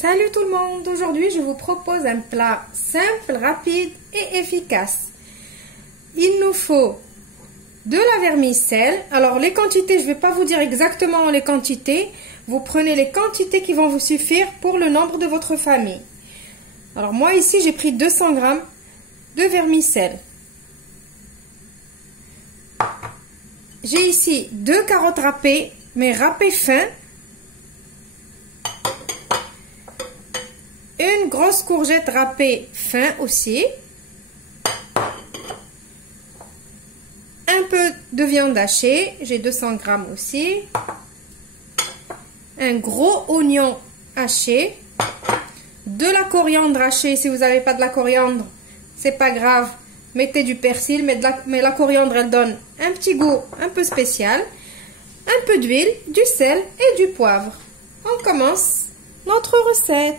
Salut tout le monde, aujourd'hui je vous propose un plat simple, rapide et efficace. Il nous faut de la vermicelle. Alors les quantités, je ne vais pas vous dire exactement les quantités. Vous prenez les quantités qui vont vous suffire pour le nombre de votre famille. Alors moi ici j'ai pris 200 g de vermicelle. J'ai ici 2 carottes râpées, mais râpées fin. Une grosse courgette râpée fin aussi. Un peu de viande hachée, j'ai 200 g aussi. Un gros oignon haché. De la coriandre hachée, si vous n'avez pas de la coriandre, c'est pas grave. Mettez du persil, mais la coriandre, elle donne un petit goût un peu spécial. Un peu d'huile, du sel et du poivre. On commence notre recette.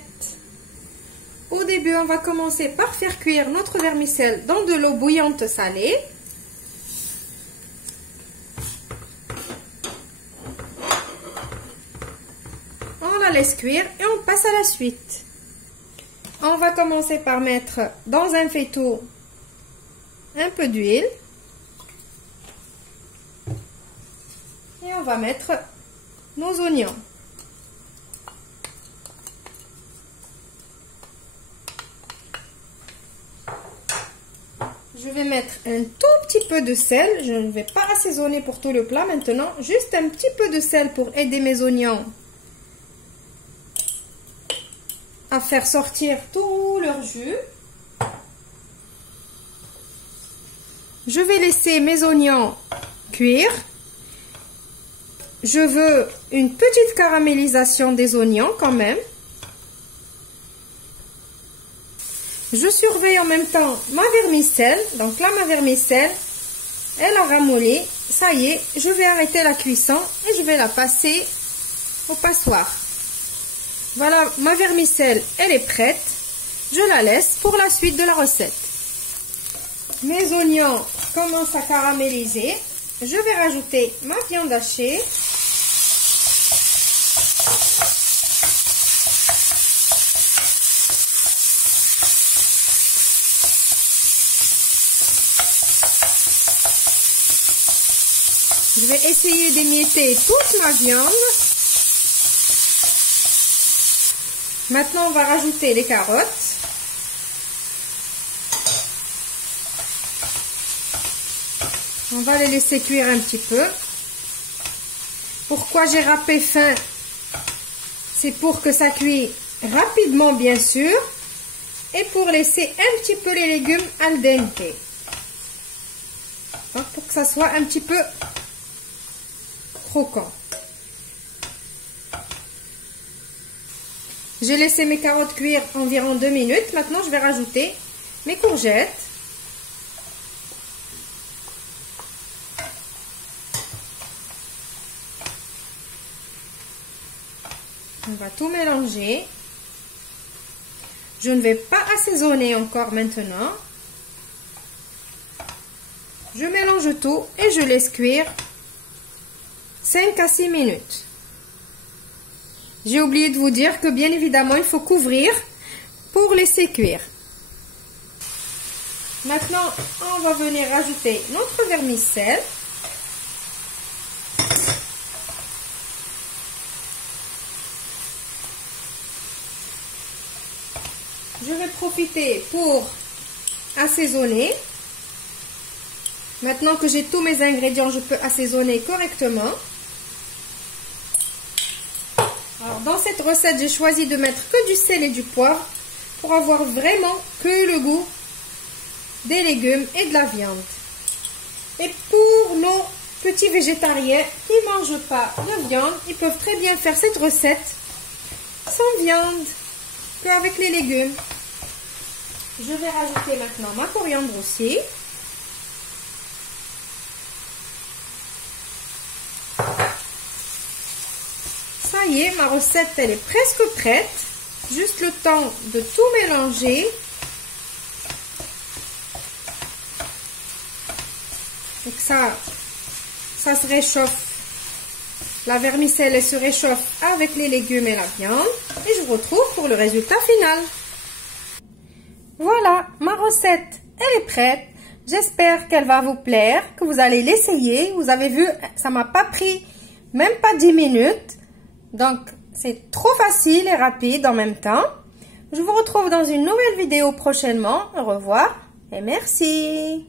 Au début, on va commencer par faire cuire notre vermicelle dans de l'eau bouillante salée. On la laisse cuire et on passe à la suite. On va commencer par mettre dans un faitout un peu d'huile. Et on va mettre nos oignons. Je vais mettre un tout petit peu de sel. Je ne vais pas assaisonner pour tout le plat maintenant. Juste un petit peu de sel pour aider mes oignons à faire sortir tout leur jus. Je vais laisser mes oignons cuire. Je veux une petite caramélisation des oignons quand même. Je surveille en même temps ma vermicelle. Donc là, ma vermicelle, elle a ramolli. Ça y est, je vais arrêter la cuisson et je vais la passer au passoire. Voilà, ma vermicelle, elle est prête. Je la laisse pour la suite de la recette. Mes oignons commencent à caraméliser. Je vais rajouter ma viande hachée. Je vais essayer d'émietter toute ma viande. Maintenant, on va rajouter les carottes. On va les laisser cuire un petit peu. Pourquoi j'ai râpé fin? C'est pour que ça cuise rapidement, bien sûr. Et pour laisser un petit peu les légumes al dente. Donc, pour que ça soit un petit peu croquant. J'ai laissé mes carottes cuire environ 2 minutes. Maintenant, je vais rajouter mes courgettes. On va tout mélanger. Je ne vais pas assaisonner encore maintenant. Je mélange tout et je laisse cuire 5 à 6 minutes. J'ai oublié de vous dire que bien évidemment, il faut couvrir pour laisser cuire. Maintenant, on va venir rajouter notre vermicelle. Je vais profiter pour assaisonner. Maintenant que j'ai tous mes ingrédients, je peux assaisonner correctement. Alors, dans cette recette, j'ai choisi de mettre que du sel et du poivre pour avoir vraiment que le goût des légumes et de la viande. Et pour nos petits végétariens qui ne mangent pas de viande, ils peuvent très bien faire cette recette sans viande, qu'avec les légumes. Je vais rajouter maintenant ma coriandre aussi. Ça y est, ma recette, elle est presque prête. Juste le temps de tout mélanger. Et que ça se réchauffe La vermicelle elle se réchauffe avec les légumes et la viande. Et je vous retrouve pour le résultat final. Voilà, ma recette elle est prête. J'espère qu'elle va vous plaire, que vous allez l'essayer. Vous avez vu, ça m'a pas pris même pas 10 minutes. Donc, c'est trop facile et rapide en même temps. Je vous retrouve dans une nouvelle vidéo prochainement. Au revoir et merci.